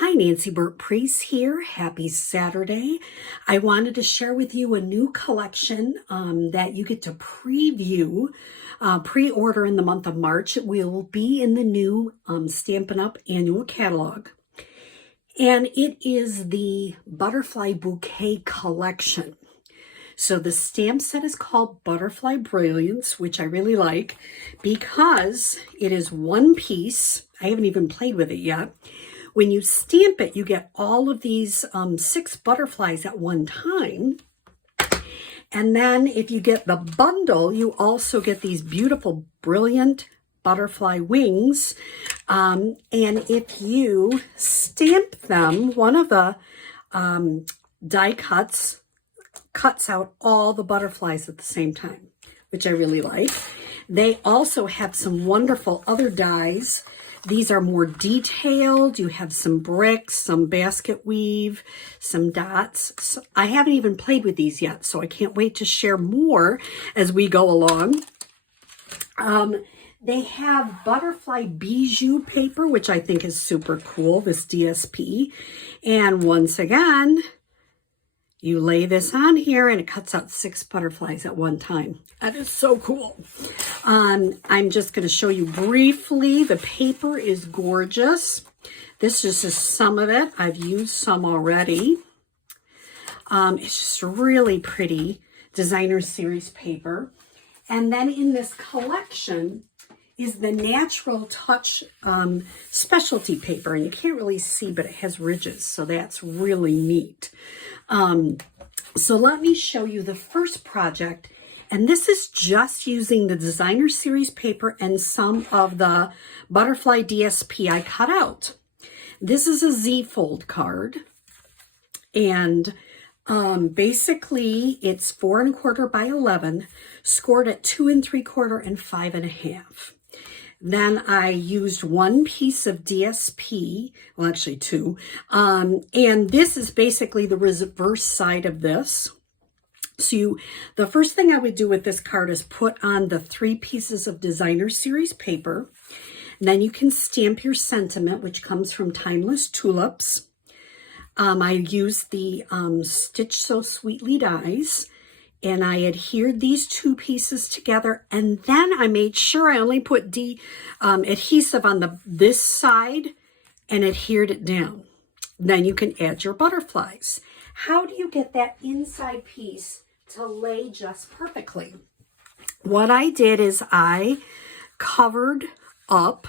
Hi, Nancy Burt-Preece here. Happy Saturday. I wanted to share with you a new collection that you get to preview, pre-order in the month of March. It will be in the new Stampin' Up! Annual Catalog. And it is the Butterfly Bouquet collection. So the stamp set is called Butterfly Brilliance, which I really like because it is one piece. I haven't even played with it yet. When you stamp it, you get all of these 6 butterflies at one time. And then if you get the bundle, you also get these beautiful, brilliant butterfly wings. And if you stamp them, one of the die cuts out all the butterflies at the same time, which I really like. They also have some wonderful other dies. These are more detailed. You have some bricks, some basket weave, some dots. So I haven't even played with these yet, so I can't wait to share more as we go along. They have butterfly bijou paper, which I think is super cool, this DSP. And once again, you lay this on here and it cuts out 6 butterflies at one time. That is so cool. I'm just going to show you briefly. The paper is gorgeous. This is just some of it. I've used some already. It's just really pretty designer series paper. And then in this collection is the Natural Touch specialty paper. And you can't really see, but it has ridges. So that's really neat. So let me show you the first project. And this is just using the designer series paper and some of the butterfly DSP I cut out. This is a Z-fold card. And basically it's 4 1/4 by 11, scored at 2 3/4 and 5 1/2. Then I used one piece of DSP, well, actually 2. And this is basically the reverse side of this. So the first thing I would do with this card is put on the 3 pieces of designer series paper. And then you can stamp your sentiment, which comes from Timeless Tulips. I used the Stitch So Sweetly dies. And I adhered these 2 pieces together, and then I made sure I only put adhesive on this side and adhered it down. Then you can add your butterflies. How do you get that inside piece to lay just perfectly? What I did is I covered up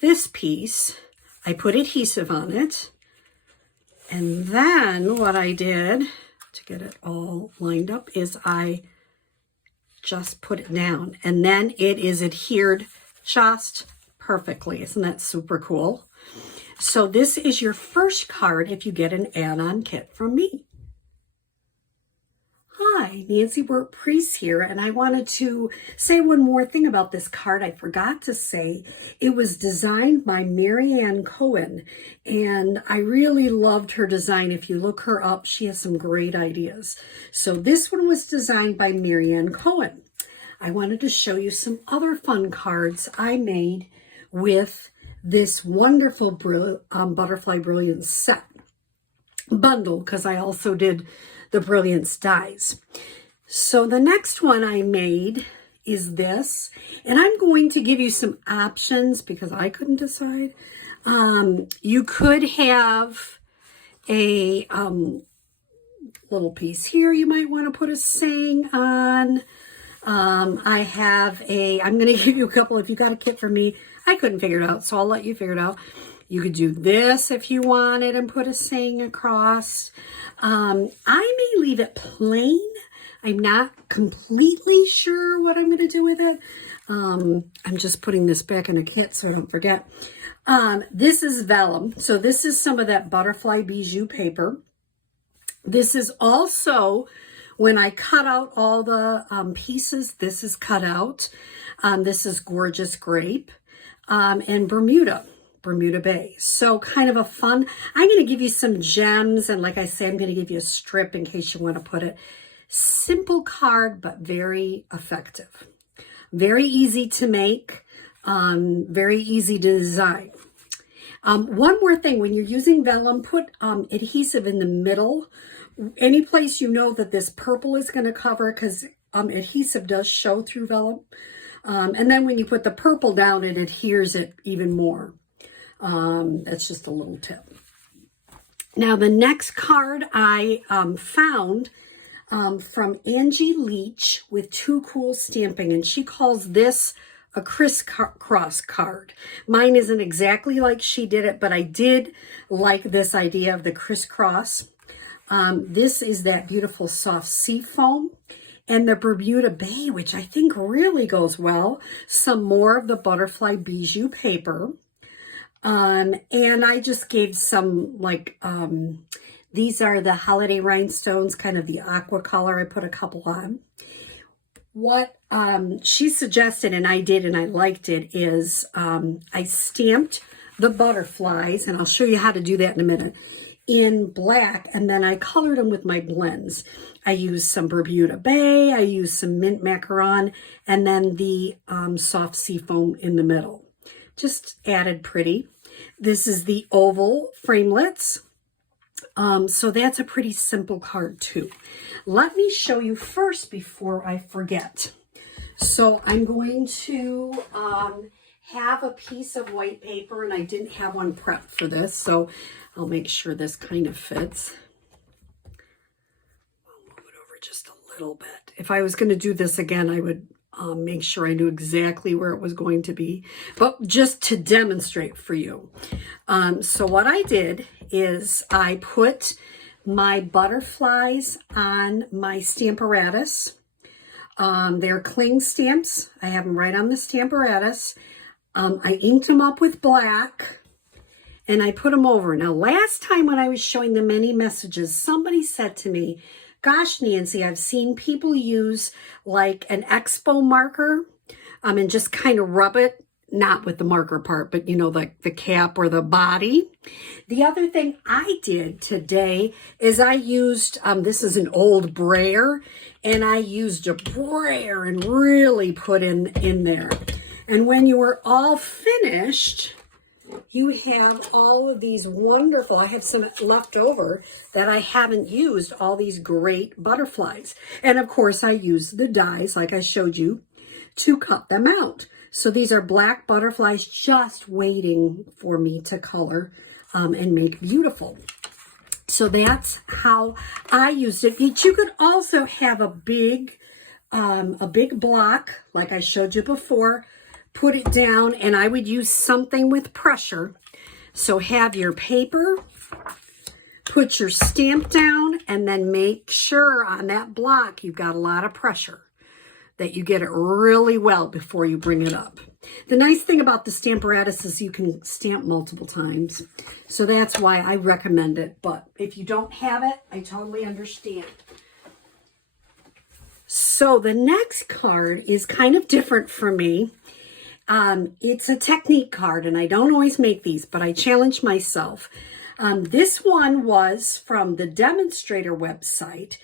this piece. I put adhesive on it, and then what I did to get it all lined up is I just put it down, and then it is adhered just perfectly. Isn't that super cool? So this is your first card if you get an add-on kit from me. Hi, Nancy Burt-Preece here, and I wanted to say one more thing about this card. I forgot to say it was designed by Marianne Cohen, and I really loved her design. If you look her up, she has some great ideas. So this one was designed by Marianne Cohen. I wanted to show you some other fun cards I made with this wonderful Butterfly Brilliance set bundle, because I also did the Brilliance dies. So the next one I made is this, and I'm going to give you some options because I couldn't decide. You could have a little piece here you might want to put a saying on. I'm going to give you a couple. If you got a kit for me, I couldn't figure it out, so I'll let you figure it out. You could do this if you wanted and put a saying across. I may leave it plain. I'm not completely sure what I'm going to do with it. I'm just putting this back in a kit so I don't forget. This is vellum. So this is some of that butterfly bijou paper. This is also, when I cut out all the pieces, this is cut out. This is Gorgeous Grape and Bermuda Bay. So kind of a fun, I'm going to give you some gems, and like I say, I'm going to give you a strip in case you want to put it. Simple card, but very effective. Very easy to make, very easy to design. One more thing, when you're using vellum, put adhesive in the middle. Any place you know that this purple is going to cover, because adhesive does show through vellum. And then when you put the purple down, it adheres it even more. That's just a little tip. Now, the next card I found from Angie Leach with Too Cool Stamping, and she calls this a crisscross card. Mine isn't exactly like she did it, but I did like this idea of the crisscross. This is that beautiful soft sea foam and the Bermuda Bay, which I think really goes well. Some more of the butterfly bijou paper. And I just gave some, like, these are the holiday rhinestones, kind of the aqua color. I put a couple on. What she suggested, and I did, and I liked it, is I stamped the butterflies, and I'll show you how to do that in a minute, in black, and then I colored them with my blends. I used some Bermuda Bay, I used some mint macaron, and then the soft sea foam in the middle. Just added pretty. This is the oval framelits. So that's a pretty simple card too. Let me show you first before I forget. So I'm going to have a piece of white paper, and I didn't have one prepped for this, so I'll make sure this kind of fits. I'll move it over just a little bit. If I was going to do this again, I would make sure I knew exactly where it was going to be, but just to demonstrate for you. So what I did is I put my butterflies on my Stamparatus. They're cling stamps. I have them right on the Stamparatus. I inked them up with black, and I put them over. Now, last time when I was showing the many messages, somebody said to me, gosh, Nancy, I've seen people use like an expo marker and just kind of rub it, not with the marker part, but you know, like the cap or the body. The other thing I did today is I used, this is an old brayer, and I used a brayer and really put in there. And when you are all finished, you have all of these wonderful, I have some left over that I haven't used, all these great butterflies. And of course I used the dies, like I showed you, to cut them out. So these are black butterflies just waiting for me to color and make beautiful. So that's how I used it. But you could also have a big block, like I showed you before, put it down, and I would use something with pressure. So have your paper, put your stamp down, and then make sure on that block you've got a lot of pressure, that you get it really well before you bring it up. The nice thing about the Stamparatus is you can stamp multiple times. So that's why I recommend it. But if you don't have it, I totally understand. So the next card is kind of different for me. It's a technique card, and I don't always make these, but I challenge myself. This one was from the demonstrator website,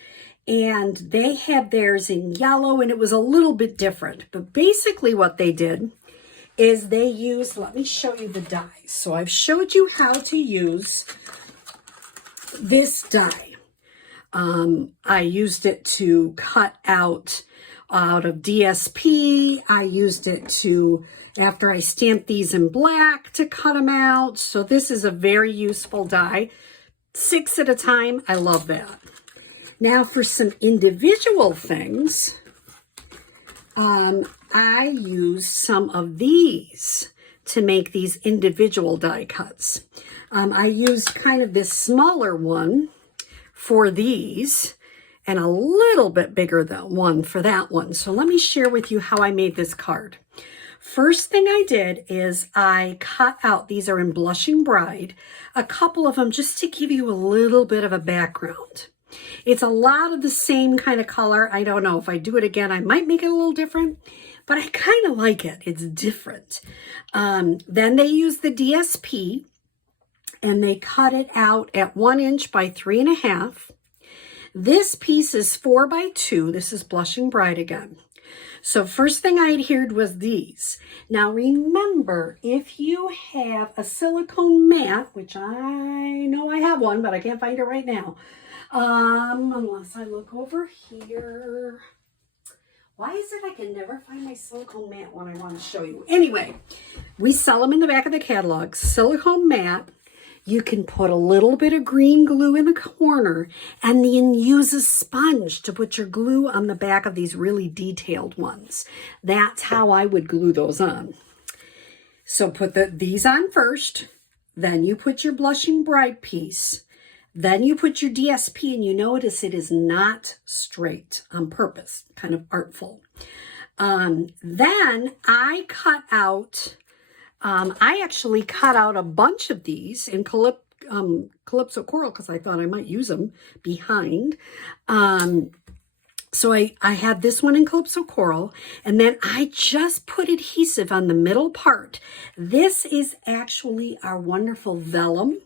and they had theirs in yellow, and it was a little bit different. But basically what they did is they used, let me show you the dies. So I've showed you how to use this die. I used it to cut out of DSP. I used it to, after I stamped these in black, to cut them out. So this is a very useful die. 6 at a time. I love that. Now for some individual things, I use some of these to make these individual die cuts. I used kind of this smaller one for these, and a little bit bigger one for that one. So let me share with you how I made this card. First thing I did is I cut out, these are in Blushing Bride, a couple of them just to give you a little bit of a background. It's a lot of the same kind of color. I don't know, if I do it again, I might make it a little different, but I kind of like it. It's different. Then they use the DSP, and they cut it out at 1 inch by 3.5. This piece is 4 by 2. This is Blushing Bride again. So first thing I adhered was these. Now remember, if you have a silicone mat, which I know I have one, but I can't find it right now, unless I look over here. Why is it I can never find my silicone mat when I want to show you? Anyway, we sell them in the back of the catalog. Silicone mat. You can put a little bit of green glue in the corner and then use a sponge to put your glue on the back of these really detailed ones. That's how I would glue those on. So put these on first, then you put your blushing bride piece, then you put your DSP, and you notice it is not straight on purpose, kind of artful. Then I cut out, I actually cut out a bunch of these in Calypso Coral because I thought I might use them behind. So I had this one in Calypso Coral, and then I just put adhesive on the middle part. This is actually our wonderful vellum.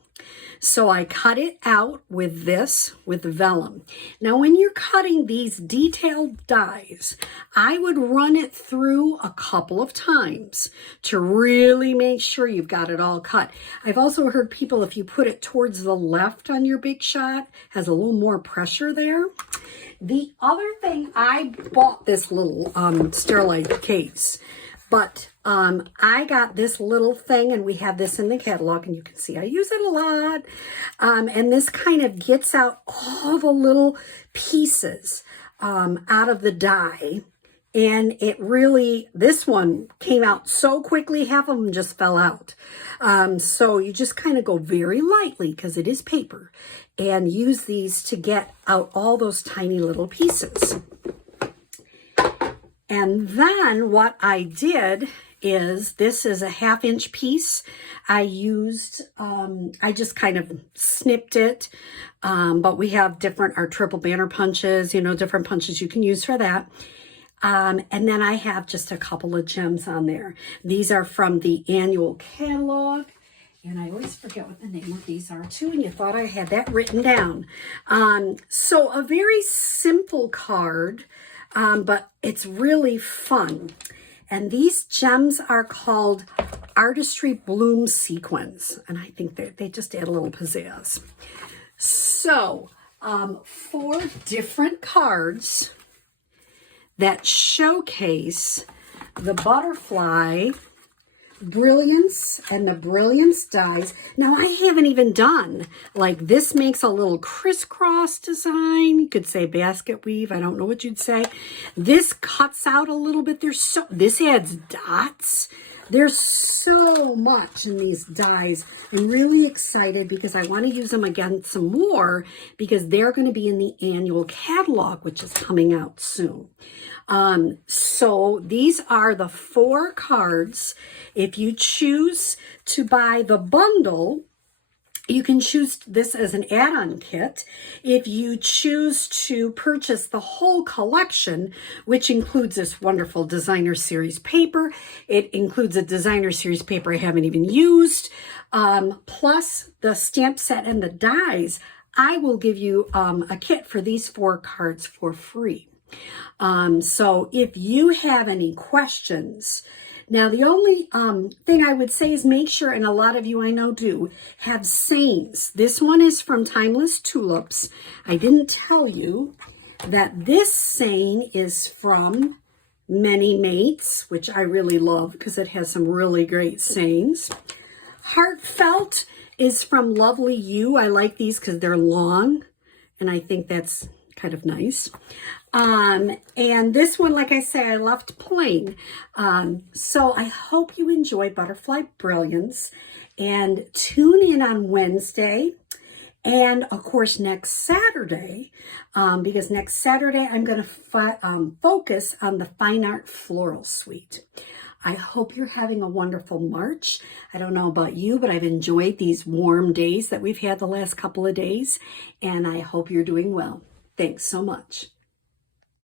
So I cut it out with this, with vellum. Now, when you're cutting these detailed dies, I would run it through a couple of times to really make sure you've got it all cut. I've also heard people, if you put it towards the left on your big shot, has a little more pressure there. The other thing, I bought this little sterilite case, but I got this little thing, and we have this in the catalog, and you can see I use it a lot. And this kind of gets out all the little pieces out of the die. And it really, this one came out so quickly, half of them just fell out. So you just kind of go very lightly, because it is paper, and use these to get out all those tiny little pieces. And then what I did is, this is a 1/2 inch piece. I used, I just kind of snipped it, but we have our triple banner punches, you know, different punches you can use for that. And then I have just a couple of gems on there. These are from the annual catalog. And I always forget what the name of these are too, and you thought I had that written down. So a very simple card, but it's really fun. And these gems are called Artistry Bloom Sequins. And I think they just add a little pizzazz. So 4 different cards that showcase the butterfly brilliance and the brilliance dies. Now, I haven't even done, like, this makes a little crisscross design. You could say basket weave. I don't know what you'd say. This cuts out a little bit. This adds dots. There's so much in these dies. I'm really excited because I want to use them again some more, because they're going to be in the annual catalog, which is coming out soon. So these are the 4 cards. If you choose to buy the bundle, you can choose this as an add-on kit. If you choose to purchase the whole collection, which includes this wonderful designer series paper, it includes a designer series paper I haven't even used, plus the stamp set and the dies, I will give you a kit for these 4 cards for free. So if you have any questions, now the only thing I would say is make sure, and a lot of you I know do, have sayings. This one is from Timeless Tulips. I didn't tell you that this saying is from Many Mates, which I really love because it has some really great sayings. Heartfelt is from Lovely You. I like these because they're long, and I think that's kind of nice. And this one, like I say, I left plain. So I hope you enjoy Butterfly Brilliance, and tune in on Wednesday, and of course next Saturday, because next Saturday I'm going to focus on the Fine Art Floral Suite. I hope you're having a wonderful March. I don't know about you, but I've enjoyed these warm days that we've had the last couple of days, and I hope you're doing well. Thanks so much.